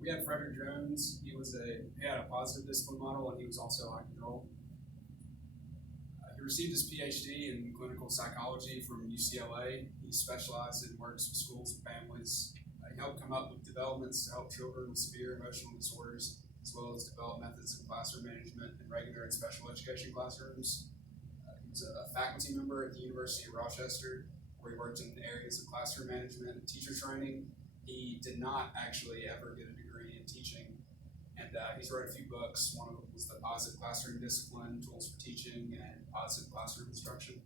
We had Frederick Jones. He had a positive discipline model, and he was also high control. He received his PhD in clinical psychology from UCLA. He specialized in works with schools and families. He helped come up with developments to help children with severe emotional disorders, as well as develop methods of classroom management in regular and special education classrooms. He was a faculty member at the University of Rochester, where he worked in areas of classroom management and teacher training. He did not actually ever get a degree in teaching, and he's wrote a few books. One of them was The Positive Classroom Discipline, Tools for Teaching, and Positive Classroom Instruction.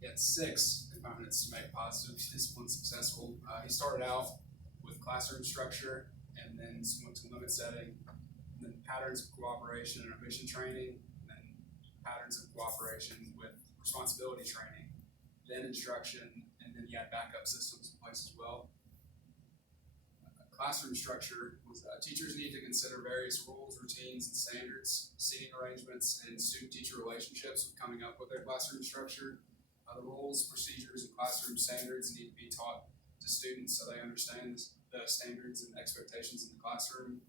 He had 6 components to make positive discipline successful. He started out with classroom structure, and then went to limit setting, and then patterns of cooperation and mission training, and then patterns of cooperation with responsibility training, then instruction, and then he had backup systems in place as well. Classroom structure was teachers need to consider various rules, routines, and standards, seating arrangements, and student-teacher relationships with coming up with their classroom structure. The rules, procedures, and classroom standards need to be taught to students so they understand the standards and expectations in the classroom.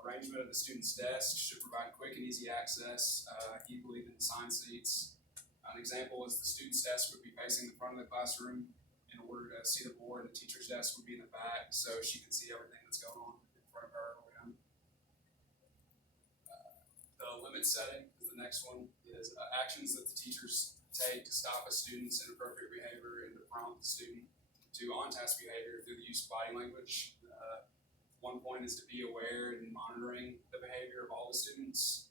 Arrangement of the student's desk should provide quick and easy access. He believed in assigned seats. An example is the student's desk would be facing the front of the classroom in order to see the board, and the teacher's desk would be in the back so she can see everything that's going on in front of her or him. The limit setting is the next one, is actions that the teachers take to stop a student's inappropriate behavior and to prompt the student to on-task behavior through the use of body language. One point is to be aware and monitoring the behavior of all the students,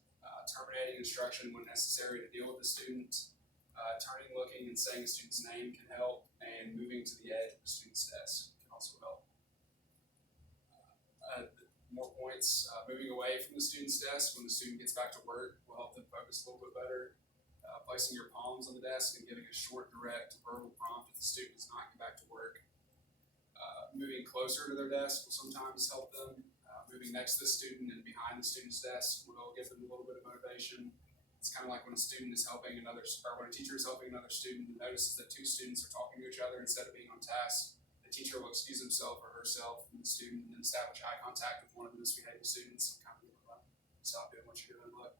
terminating instruction when necessary to deal with the student, turning, looking, and saying a student's name can help, and moving to the edge of the student's desk can also help. More points, moving away from the student's desk when the student gets back to work will help them focus a little bit better. Placing your palms on the desk and giving a short, direct, verbal prompt if the student does not get back to work. Moving closer to their desk will sometimes help them. Moving next to the student and behind the student's desk will give them a little bit of motivation. It's kind of like when a student is helping another, or when a teacher is helping another student and notices that 2 students are talking to each other instead of being on task. The teacher will excuse himself or herself from the student and then establish eye contact with one of the misbehaving students and kind of stop doing what you're doing. Look.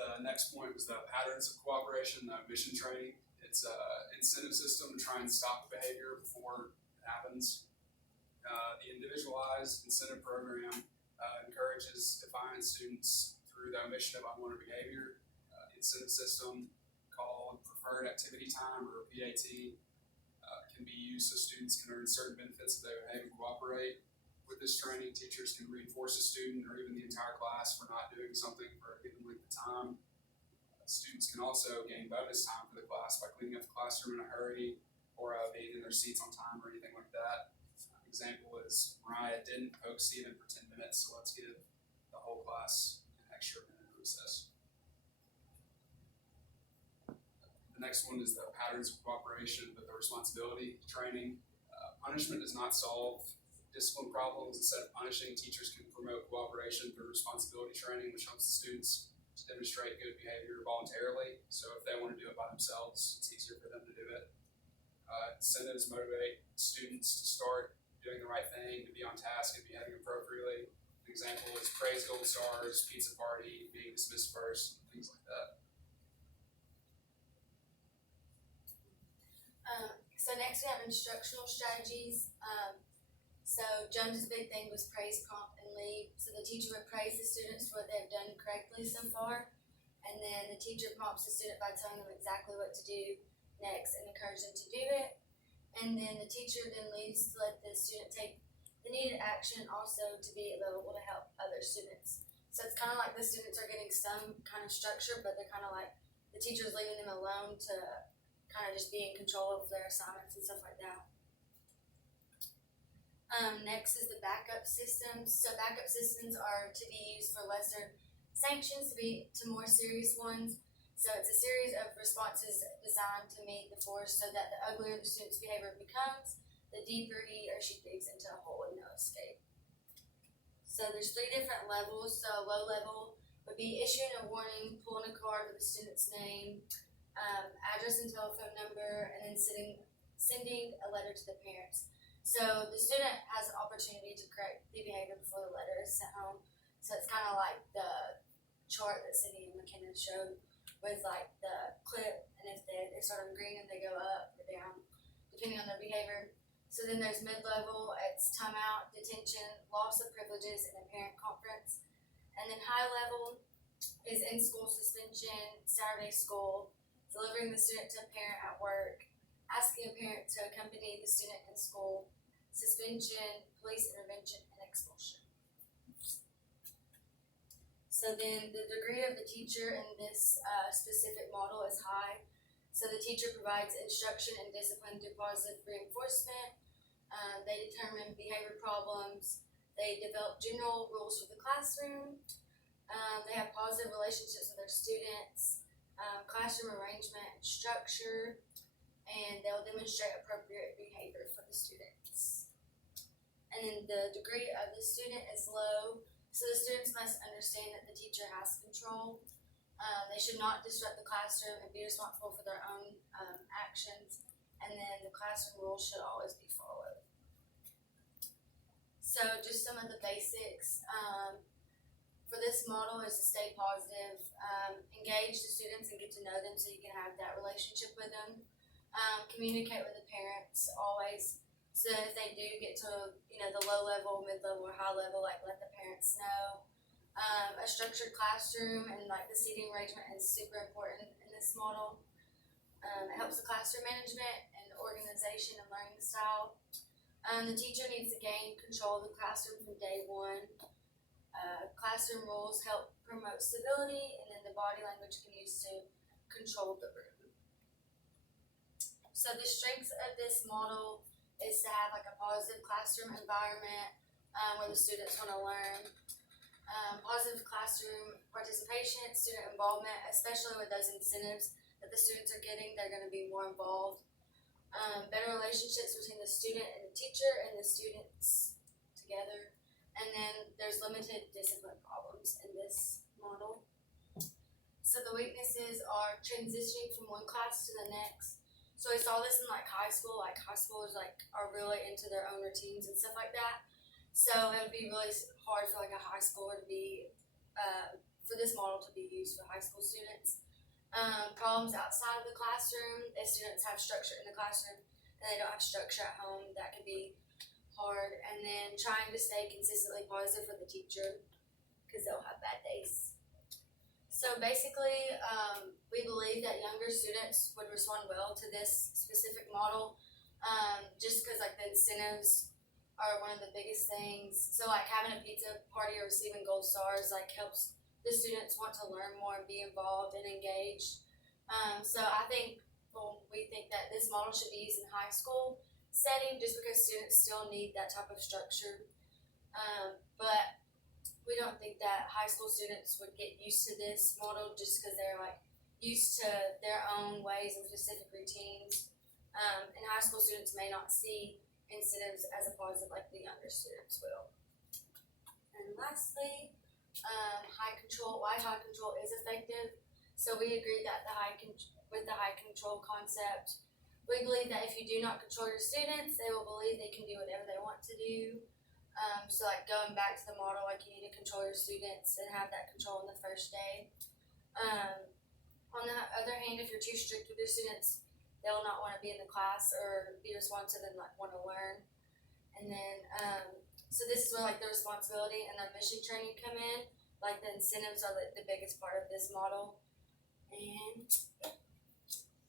The next point was the patterns of cooperation, mission training. It's an incentive system to try and stop the behavior before it happens. The individualized incentive program encourages defining students through the omission of unwanted behavior. The incentive system, called preferred activity time or PAT, can be used so students can earn certain benefits if they behave and cooperate. With this training, teachers can reinforce a student or even the entire class for not doing something for a given length of time. Students can also gain bonus time for the class by cleaning up the classroom in a hurry or being in their seats on time or anything like that. Example is Mariah didn't poke Steven for 10 minutes, so let's give the whole class an extra minute recess. The next one is the patterns of cooperation with the responsibility training. Punishment does not solve discipline problems. Instead of punishing, teachers can promote cooperation through responsibility training, which helps the students to demonstrate good behavior voluntarily. So if they want to do it by themselves, it's easier for them to do it. Incentives motivate students to start doing the right thing, to be on task and behaving appropriately. An example is praise gold stars, pizza party, being dismissed first, things like that. So next we have instructional strategies. So Jones's big thing was praise, prompt, and lead. So the teacher would praise the students for what they've done correctly so far, and then the teacher prompts the student by telling them exactly what to do next and encourage them to do it. And then the teacher then leads to let the student take the needed action also to be available to help other students. So it's kind of like the students are getting some kind of structure, but they're kind of like the teacher's leaving them alone to kind of just be in control of their assignments and stuff like that. Next is the backup systems. So backup systems are to be used for lesser sanctions to more serious ones. So it's a series of responses designed to meet the force so that the uglier the student's behavior becomes, the deeper he or she digs into a hole with no escape. So there's 3 different levels. So low level would be issuing a warning, pulling a card with the student's name, address and telephone number, and then sending a letter to the parents. So the student has an opportunity to correct the behavior before the letter is sent home. So it's kind of like the chart that Cindy and McKenna showed with like the clip, and if they start on green and they go up or down depending on their behavior. So then there's mid-level, it's timeout, detention, loss of privileges, and a parent conference. And then high level is in-school suspension, Saturday school, delivering the student to a parent at work, asking a parent to accompany the student in school, suspension, police intervention, and expulsion. So then the degree of the teacher in this specific model is high. So the teacher provides instruction and discipline through positive reinforcement. They determine behavior problems. They develop general rules for the classroom. They have positive relationships with their students, classroom arrangement and structure, and they'll demonstrate appropriate behavior for the students. And then the degree of the student is low, so the students must understand that the teacher has control. They should not disrupt the classroom and be responsible for their own actions, and then the classroom rules should always be followed. So just some of the basics for this model is to stay positive, engage the students and get to know them so you can have that relationship with them. Communicate with the parents always, so that if they do get to the low level, mid level, or high level, like let the parents know. A structured classroom and like the seating arrangement is super important in this model. It helps the classroom management and organization and learning style. The teacher needs to gain control of the classroom from day one. Classroom rules help promote stability, and then the body language can use to control the room. So the strengths of this model is to have like a positive classroom environment where the students want to learn. Positive classroom participation, student involvement, especially with those incentives that the students are getting, they're going to be more involved. Better relationships between the student and the teacher and the students together. And then there's limited discipline problems in this model. So the weaknesses are transitioning from one class to the next. So we saw this in like high school. Like high schoolers are really into their own routines and stuff like that. So it would be really hard for like a high schooler to be, for this model to be used for high school students. Problems outside of the classroom. If students have structure in the classroom and they don't have structure at home, that could be hard. And then trying to stay consistently positive for the teacher because they'll have bad days. So basically, we believe that younger students would respond well to this specific model, just because like the incentives are one of the biggest things. So like having a pizza party or receiving gold stars like helps the students want to learn more and be involved and engaged. So I think, we think that this model should be used in high school setting just because students still need that type of structure. But we don't think that high school students would get used to this model just because they're like used to their own ways and specific routines. And high school students may not see incentives as a positive like the younger students will. And lastly, why high control is effective. So we agree that with the high control concept, we believe that if you do not control your students, they will believe they can do whatever they want to do. So like going back to the model, like you need to control your students and have that control in the first day. On the other hand, if you're too strict with your students, they'll not want to be in the class or be responsive and like want to learn. And then, so this is where like the responsibility and the mission training come in. Like the incentives are the biggest part of this model. And yeah.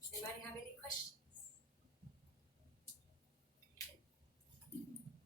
Does anybody have any questions?